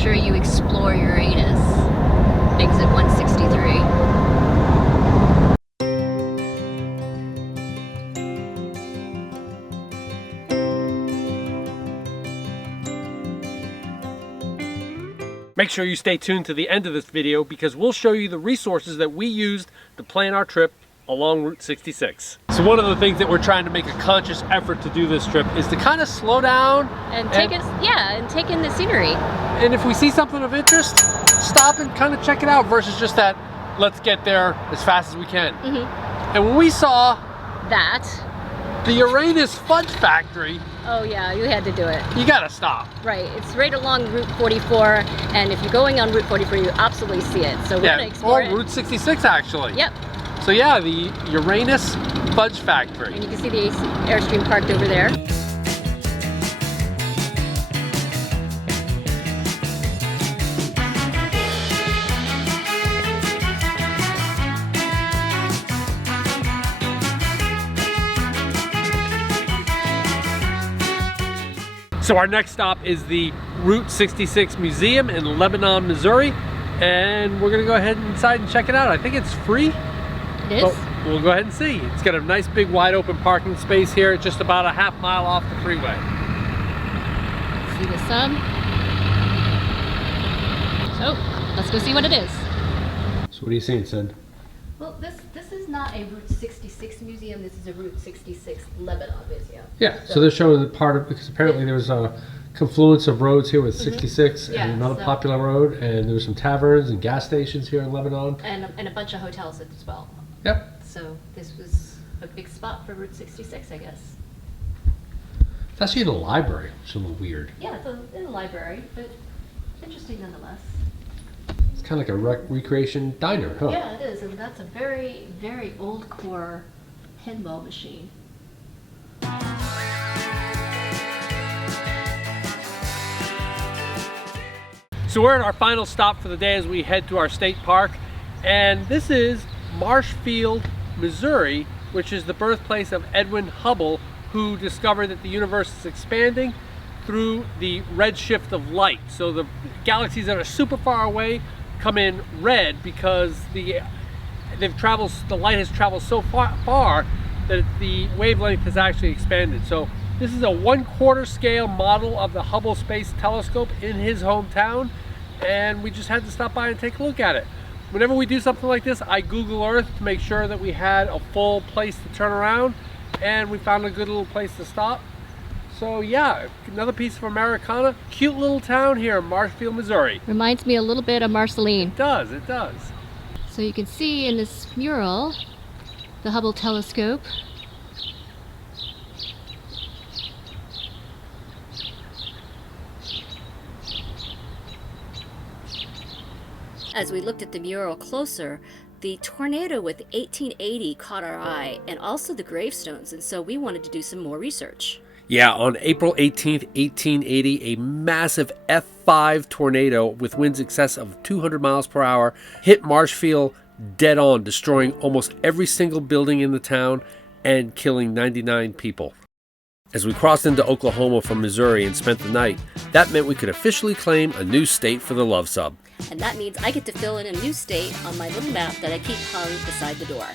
sure you explore Uranus. Exit 163. Make sure you stay tuned to the end of this video because we'll show you the resources that we used to plan our trip along Route 66. So one of the things that we're trying to make a conscious effort to do this trip is to kind of slow down and take in the scenery. And if we see something of interest, stop and kind of check it out versus just that, let's get there as fast as we can. And when we saw the Uranus Fudge Factory, oh yeah, you had to do it. You gotta stop. Right, it's right along Route 44, and if you're going on Route 44, you absolutely see it. So we're gonna explore it. Route 66 actually. Yep. So yeah, the Uranus Fudge Factory. And you can see the Airstream parked over there. So our next stop is the Route 66 Museum in Lebanon, Missouri, and we're gonna go ahead inside and check it out. I think it's free. It is. But we'll go ahead and see. It's got a nice big wide open parking space here, just about a half mile off the freeway. See the sub. So let's go see what it is. So what are you seeing, Sid? Well, this is not a Route 66 museum. This is a Route 66 Lebanon museum. Yeah, so they're showing part of, because apparently there was a confluence of roads here with 66 and another popular road, and there were some taverns and gas stations here in Lebanon. And a bunch of hotels as well. Yep. So this was a big spot for Route 66, I guess. It's actually in a library, which is a little weird. Yeah, it's in a library, but interesting nonetheless. It's kind of like a recreation diner, huh? Yeah, it is, and that's a very, very old core pinball machine. So we're at our final stop for the day as we head to our state park, and this is Marshfield, Missouri, which is the birthplace of Edwin Hubble, who discovered that the universe is expanding through the redshift of light. So the galaxies that are super far away come in red because the light has traveled so far that the wavelength has actually expanded. So this is a 1/4 scale model of the Hubble Space Telescope in his hometown, and we just had to stop by and take a look at it. Whenever we do something like this, I Google Earth to make sure that we had a full place to turn around, and we found a good little place to stop. So yeah, another piece of Americana. Cute little town here in Marshfield, Missouri. Reminds me a little bit of Marceline. It does, it does. So you can see in this mural, the Hubble telescope. As we looked at the mural closer, the tornado with 1880 caught our eye, and also the gravestones, and so we wanted to do some more research. Yeah, on April 18th, 1880, a massive F5 tornado with winds in excess of 200 miles per hour hit Marshfield dead on, destroying almost every single building in the town and killing 99 people. As we crossed into Oklahoma from Missouri and spent the night, that meant we could officially claim a new state for the Luv Sub. And that means I get to fill in a new state on my little map that I keep hung beside the door.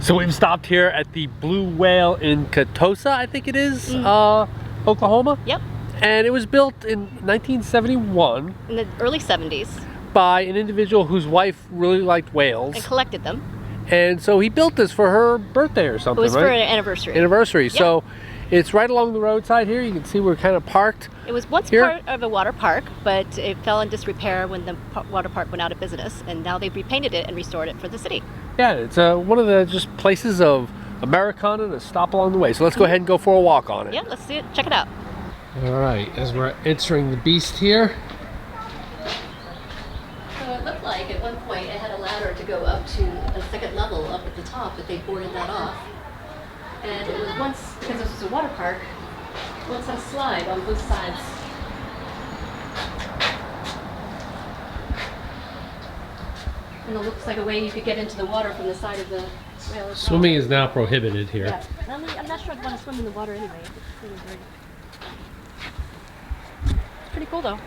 So we've stopped here at the Blue Whale in Catoosa, I think it is, Oklahoma. Yep. And it was built in 1971. In the early 70s. By an individual whose wife really liked whales. And collected them. And so he built this for her birthday or something, right? It was for an anniversary. Anniversary. Yep. So it's right along the roadside here. You can see we're kind of parked. It was once part of a water park, but it fell in disrepair when the water park went out of business, and now they've repainted it and restored it for the city. Yeah, it's one of the just places of Americana to stop along the way. So let's go ahead and go for a walk on it. Yeah, let's see it. Check it out. All right, as we're entering the beast here. So it looked like at one point it had a ladder to go up to a second level up at the top, but they boarded that off. And it was once, because this was a water park, once had a slide on both sides. And it looks like a way you could get into the water from the side of the rail. Swimming is now prohibited here. Yeah, I'm not sure I'd want to swim in the water anyway. It's pretty cool though.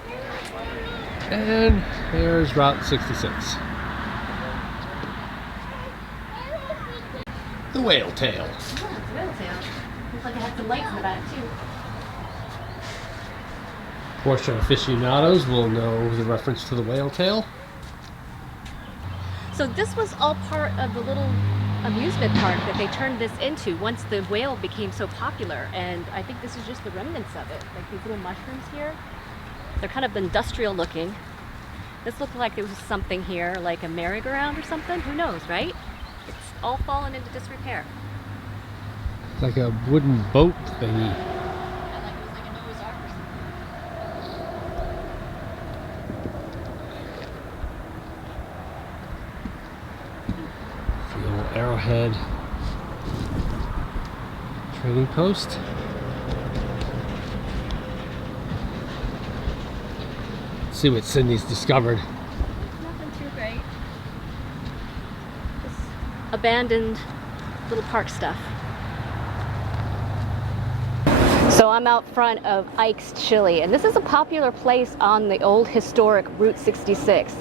And there's Route 66. The whale tail. Yeah, it's a whale tail. Looks like it had some lights in the back too. Portion aficionados will know the reference to the whale tail. So this was all part of the little amusement park that they turned this into once the whale became so popular, and I think this is just the remnants of it. Like these little mushrooms here, they're kind of industrial looking. This looked like there was something here, like a merry-go-round or something. Who knows, right? It's all fallen into disrepair. It's like a wooden boat thingy. Yeah, like it was like a Noah's Ark or something. The old Arrowhead trading post. Let's see what Sydney's discovered. Nothing too great. Just abandoned little park stuff. So I'm out front of Ikes Chili, and this is a popular place on the old historic Route 66.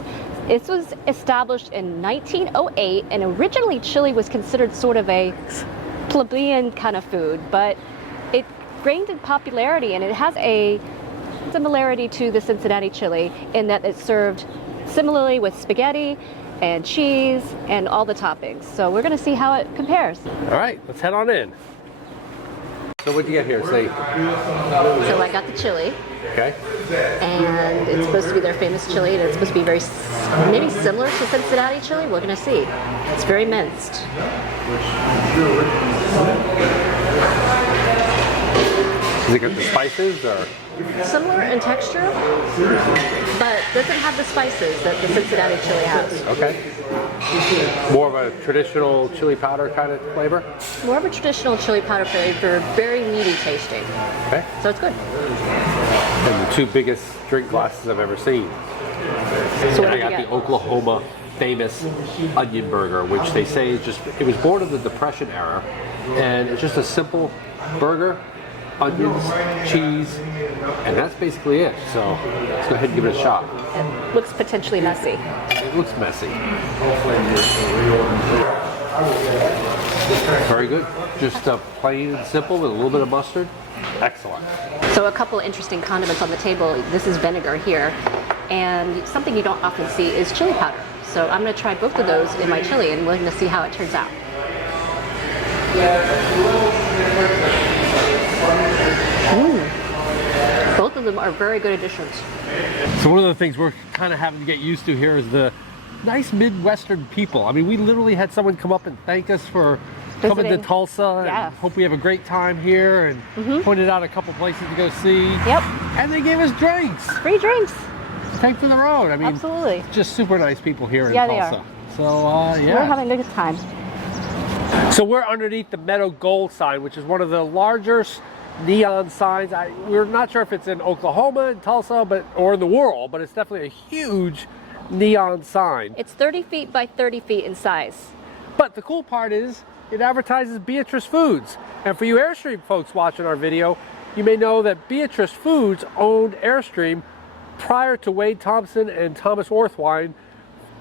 This was established in 1908, and originally chili was considered sort of a plebeian kind of food, but it gained in popularity, and it has a similarity to the Cincinnati chili in that it's served similarly with spaghetti and cheese and all the toppings. So we're going to see how it compares. All right, let's head on in. So what'd you get here? Say. So I got the chili. Okay. And it's supposed to be their famous chili, and it's supposed to be very, maybe similar to Cincinnati chili. We're gonna see. It's very minced. Does it get the spices or? Similar in texture, but doesn't have the spices that the Cincinnati chili has. Okay. More of a traditional chili powder kind of flavor? More of a traditional chili powder flavor, very meaty tasting. Okay. So it's good. And the two biggest drink glasses I've ever seen. So And I got the Oklahoma famous onion burger, which they say is just, it was born in the Depression era, and it's just a simple burger, onions, cheese, and that's basically it. So let's go ahead and give it a shot. It looks potentially messy. It looks messy. Very good. Just plain and simple with a little bit of mustard. Excellent. So a couple interesting condiments on the table. This is vinegar here, and something you don't often see is chili powder. So I'm going to try both of those in my chili, and we're going to see how it turns out. Both of them are very good additions. So one of the things we're kind of having to get used to here is the nice Midwestern people. I mean, we literally had someone come up and thank us for coming to Tulsa. Yes. And hope we have a great time here, and pointed out a couple places to go see. Yep. And they gave us drinks. Free drinks. Take to the road. I mean, Absolutely. Just super nice people here in Yeah, Tulsa. they are. So yeah. We're having a good time. So we're underneath the Meadow Gold sign, which is one of the largest neon signs. We're not sure if it's in Oklahoma, in Tulsa, or in the world, but it's definitely a huge neon sign. It's 30 feet by 30 feet in size. But the cool part is it advertises Beatrice Foods. And for you Airstream folks watching our video, you may know that Beatrice Foods owned Airstream prior to Wade Thompson and Thomas Orthwine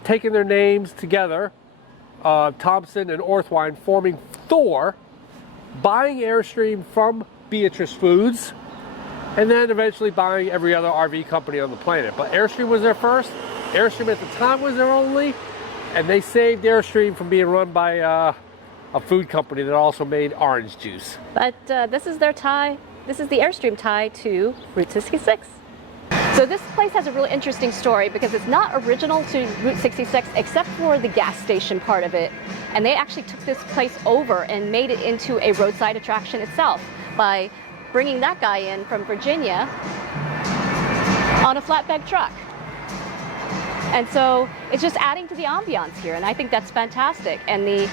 taking their names together, Thompson and Orthwine forming Thor, buying Airstream from Beatrice Foods, and then eventually buying every other RV company on the planet. But Airstream was their first. Airstream at the time was their only, and they saved Airstream from being run by a food company that also made orange juice. But this is their tie. This is the Airstream tie to Route 66. So this place has a really interesting story because it's not original to Route 66 except for the gas station part of it. And they actually took this place over and made it into a roadside attraction itself by bringing that guy in from Virginia on a flatbed truck. And so it's just adding to the ambiance here, and I think that's fantastic. And the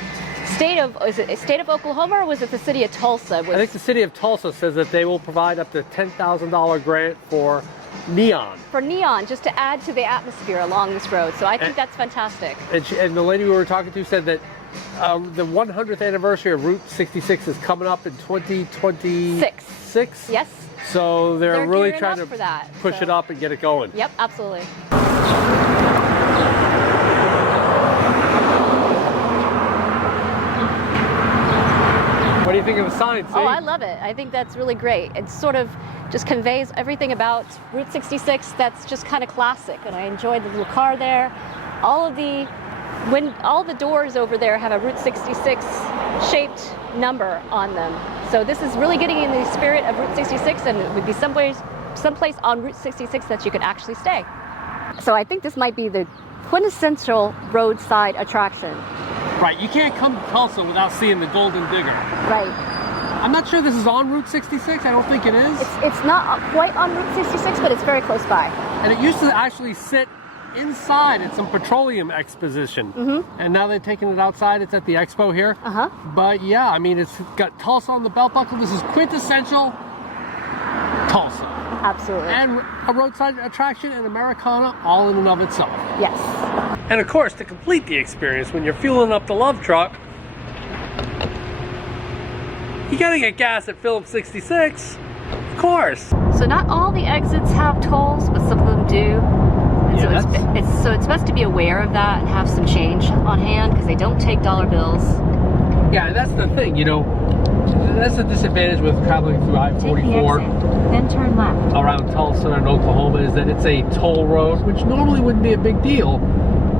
state of, is it the state of Oklahoma, or was it the city of Tulsa? I think the city of Tulsa says that they will provide up to $10,000 grant for neon. For neon, just to add to the atmosphere along this road. So I think that's fantastic. And the lady we were talking to said that the 100th anniversary of Route 66 is coming up in 2026. Yes. So they're really gearing trying up to for that, push it up and get it going. Yep, absolutely. What do you think of the sign, Oh, I love it. I think that's really great. It sort of just conveys everything about Route 66 that's just kind of classic, and I enjoyed the little car there. All the doors over there have a Route 66 shaped number on them. So this is really getting in the spirit of Route 66, and it would be someplace on Route 66 that you could actually stay. So I think this might be the quintessential roadside attraction. Right, you can't come to Tulsa without seeing the Golden Digger. Right. I'm not sure this is on Route 66. I don't think it is. It's not quite on Route 66, but it's very close by. And it used to actually sit inside at some petroleum exposition. And now they've taken it outside. It's at the expo here. But yeah, I mean, it's got Tulsa on the belt buckle. This is quintessential Tulsa. Absolutely. And a roadside attraction and Americana all in and of itself. Yes. And of course, to complete the experience, when you're fueling up the Luv truck, you gotta get gas at Phillips 66, of course. So not all the exits have tolls, but some of them do. And Yeah, so it's best to be aware of that and have some change on hand, because they don't take dollar bills. Yeah, that's the thing, you know, that's the disadvantage with traveling through I-44 then turn left. around Tulsa and Oklahoma, is that it's a toll road, which normally wouldn't be a big deal.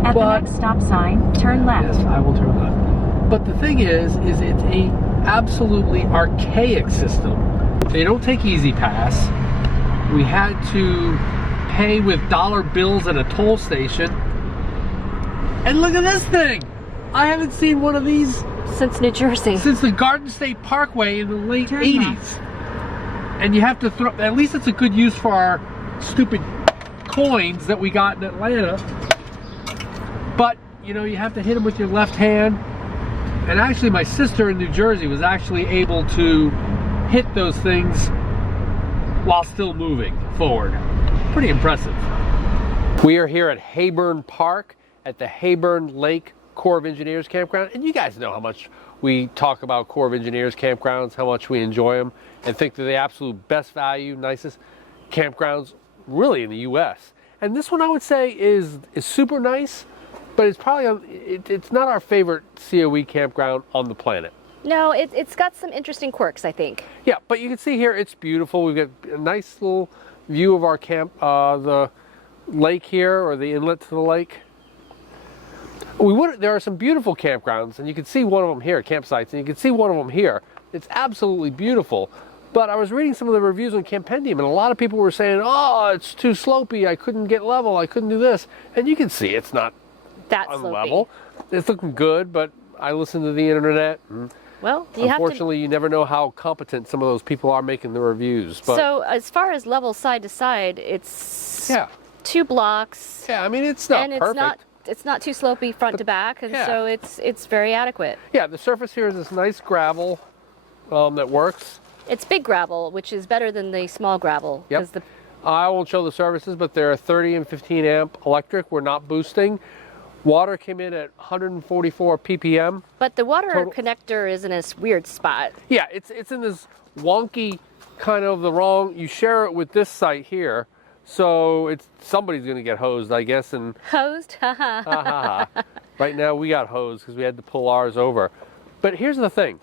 At but, the next stop sign, turn left. Yes, I will turn left. But the thing is it's a absolutely archaic system. They don't take Easy Pass. We had to pay with dollar bills at a toll station. And look at this thing! I haven't seen one of these Since New Jersey. since the Garden State Parkway in the late 80s. And you have to throw, at least it's a good use for our stupid coins that we got in Atlanta. But, you know, you have to hit them with your left hand. And actually my sister in New Jersey was actually able to hit those things while still moving forward. Pretty impressive. We are here at Hayburn Park at the Hayburn Lake Corps of Engineers campground. And you guys know how much we talk about Corps of Engineers campgrounds, how much we enjoy them, and think they're the absolute best value, nicest campgrounds really in the US. And this one I would say is super nice, but it's probably, it's not our favorite COE campground on the planet. No, it's got some interesting quirks, I think. Yeah, but you can see here, it's beautiful. We've got a nice little view of our camp, the lake here, or the inlet to the lake. There are some beautiful campgrounds, and you can see one of them here, campsites, and you can see one of them here. It's absolutely beautiful. But I was reading some of the reviews on Campendium, and a lot of people were saying, oh, it's too slopey, I couldn't get level, I couldn't do this. And you can see it's not That's on slopey. level. It's looking good, but I listen to the internet. Well, Unfortunately, you never know how competent some of those people are making the reviews. But so as far as level side to side, it's 2 blocks. Yeah, I mean, it's not and perfect. It's not too slopey front to back, and so it's very adequate. Yeah, the surface here is this nice gravel that works. It's big gravel, which is better than the small gravel. Yep. 'Cause I won't show the surfaces, but they're 30 and 15 amp electric. We're not boosting. Water came in at 144 ppm. But the water connector is in a weird spot. Yeah, it's in this wonky kind of the wrong. You share it with this site here, so somebody's going to get hosed, I guess. And Hosed? right now we got hosed because we had to pull ours over. But here's the thing.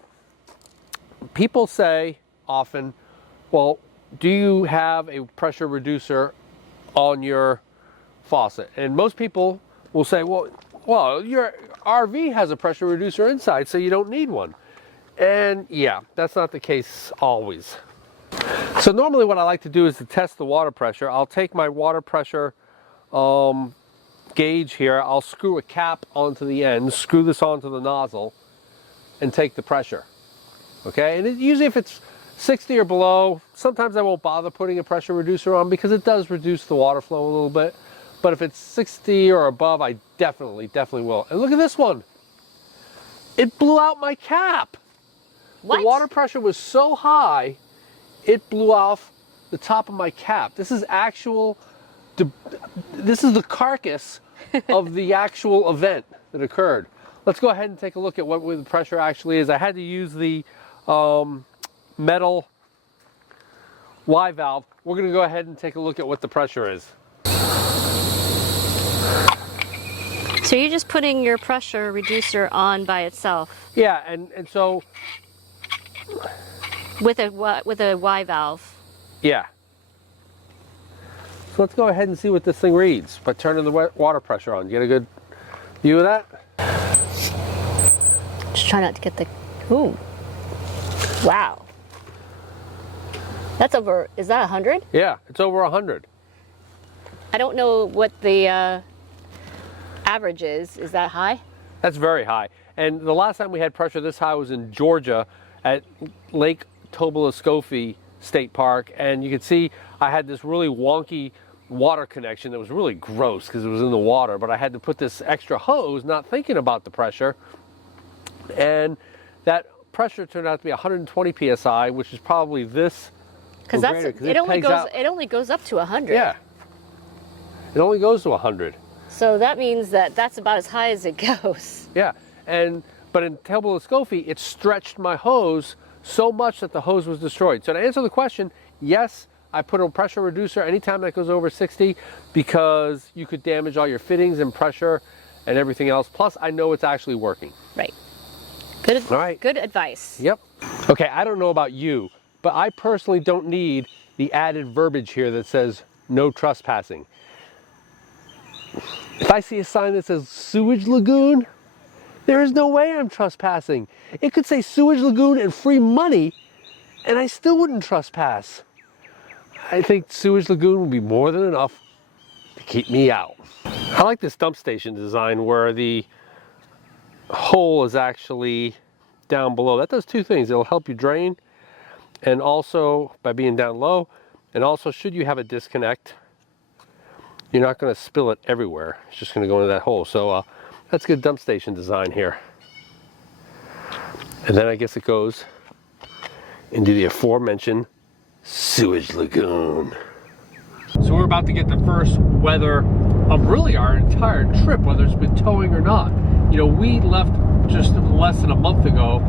People say often, well, do you have a pressure reducer on your faucet? And most people will say, well, your RV has a pressure reducer inside, so you don't need one. And yeah, that's not the case always. So normally what I like to do is to test the water pressure. I'll take my water pressure gauge here, I'll screw a cap onto the end, screw this onto the nozzle, and take the pressure. Okay, and usually if it's 60 or below, sometimes I won't bother putting a pressure reducer on because it does reduce the water flow a little bit. But if it's 60 or above, I definitely will. And look at this one. It blew out my cap. What? The water pressure was so high, it blew off the top of my cap. This is this is the carcass of the actual event that occurred. let's go ahead and take a look at what the pressure actually is. I had to use the metal Y valve. We're going to go ahead and take a look at what the pressure is. So you're just putting your pressure reducer on by itself? Yeah, and so... With a Y valve? Yeah. So let's go ahead and see what this thing reads by turning the water pressure on. Get a good view of that? Just try not to get the... Ooh. Wow. That's over... Is that 100? Yeah, it's over 100. I don't know what the average is. Is that high? That's very high. And the last time we had pressure this high was in Georgia at Lake Toboloscofi State Park. And you can see I had this really wonky water connection that was really gross because it was in the water, but I had to put this extra hose not thinking about the pressure, and that pressure turned out to be 120 psi, which is probably this, because it only goes up to 100. Yeah, it only goes to 100. So that means that that's about as high as it goes. Yeah, but in Toboloscofi it stretched my hose so much that the hose was destroyed. So to answer the question, yes, I put a pressure reducer anytime that goes over 60 because you could damage all your fittings and pressure and everything else. Plus, I know it's actually working. Right. Good. All right. Good advice. Yep. Okay, I don't know about you, but I personally don't need the added verbiage here that says no trespassing. If I see a sign that says sewage lagoon, there is no way I'm trespassing. It could say sewage lagoon and free money, and I still wouldn't trespass. I think sewage lagoon would be more than enough to keep me out. I like this dump station design where the hole is actually down below. That does two things. It'll help you drain, and also by being down low, and also should you have a disconnect, you're not going to spill it everywhere. It's just going to go into that hole. So that's good dump station design here. And then I guess it goes into the aforementioned sewage lagoon. So we're about to get the first weather of really our entire trip, whether it's been towing or not. You know, we left just less than a month ago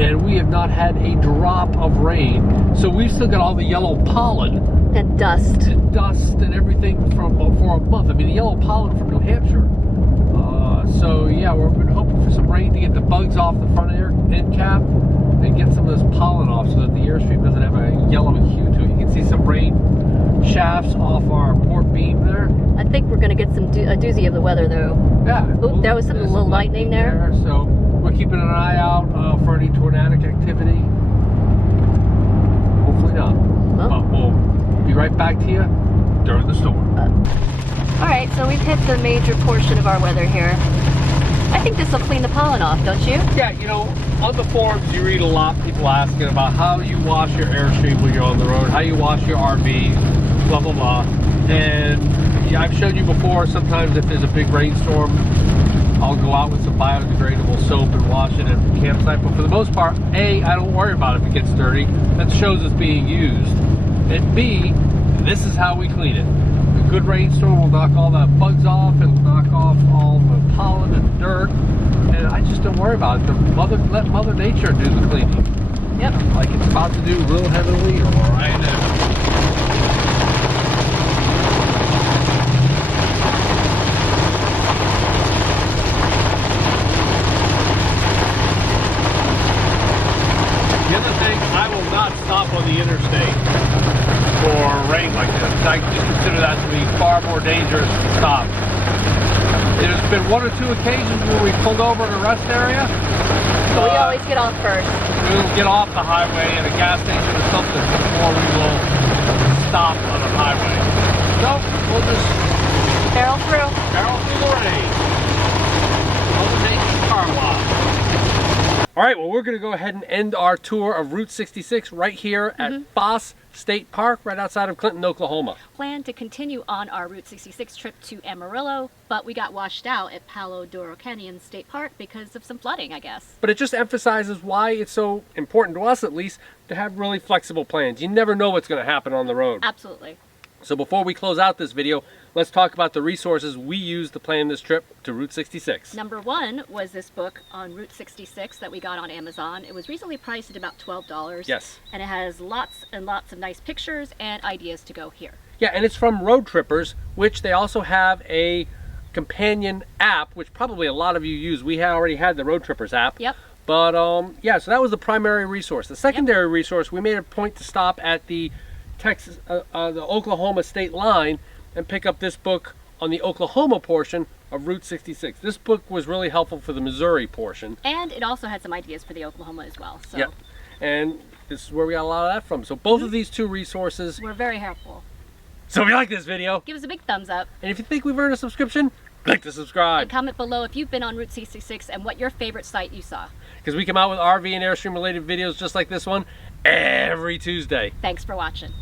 and we have not had a drop of rain. So we've still got all the yellow pollen and dust and everything for a month. I mean, the yellow pollen from New Hampshire. So yeah, we've been hoping for some rain to get the bugs off the front end cap and get some of this pollen off so that the Airstream doesn't have a yellow hue to it. You can see some rain shafts off our port beam there. I think we're going to get a doozy of the weather though. Yeah. Oop, there was a little lightning there. So we're keeping an eye out for any tornadic activity. Hopefully not. Well, But we'll be right back to you during the storm. All right, so we've hit the major portion of our weather here. I think this will clean the pollen off, don't you? Yeah, You know, on the forums you read a lot, people asking about how you wash your Airstream when you're on the road, how you wash your RV, blah, blah, blah. And yeah, I've shown you before, sometimes if there's a big rainstorm, I'll go out with some biodegradable soap and wash it at the campsite. But for the most part, A, I don't worry about it if it gets dirty. That shows it's being used. And B, this is how we clean it. A good rainstorm will knock all that bugs off, it'll knock off all the pollen and dirt, and I just don't worry about it. Let Mother Nature do the cleaning. Yep. Like it's about to do real heavily right now. The other thing, I will not stop on the interstate for rain like this. I just consider that to be far more dangerous to stop. There's been one or two occasions where we pulled over in a rest area. So we always get off first. We'll get off the highway at a gas station or something before we will stop on a highway. So we'll just Barrel through the rain. Mother Nature's car wash. All right, well, we're going to go ahead and end our tour of Route 66 right here at Foss State Park, right outside of Clinton, Oklahoma. Plan to continue on our Route 66 trip to Amarillo, but we got washed out at Palo Duro Canyon State Park because of some flooding, I guess. But it just emphasizes why it's so important to us, at least, to have really flexible plans. You never know what's going to happen on the road. Absolutely. So before we close out this video, let's talk about the resources we used to plan this trip to Route 66. Number one was this book on Route 66 that we got on Amazon. It was recently priced at about $12. Yes. And it has lots and lots of nice pictures and ideas to go here. Yeah, and it's from Road Trippers, which they also have a companion app, which probably a lot of you use. We already had the Road Trippers app. Yep. But yeah, so that was the primary resource. The secondary resource, we made a point to stop at the the Oklahoma state line and pick up this book on the Oklahoma portion of Route 66. This book was really helpful for the Missouri portion. And it also had some ideas for the Oklahoma as well. So yep. And this is where we got a lot of that from. So both of these two resources were very helpful. So if you like this video, give us a big thumbs up. And if you think we've earned a subscription, click the subscribe. And comment below if you've been on Route 66 and what your favorite site you saw. Because we come out with RV and Airstream related videos just like this one every Tuesday. Thanks for watching.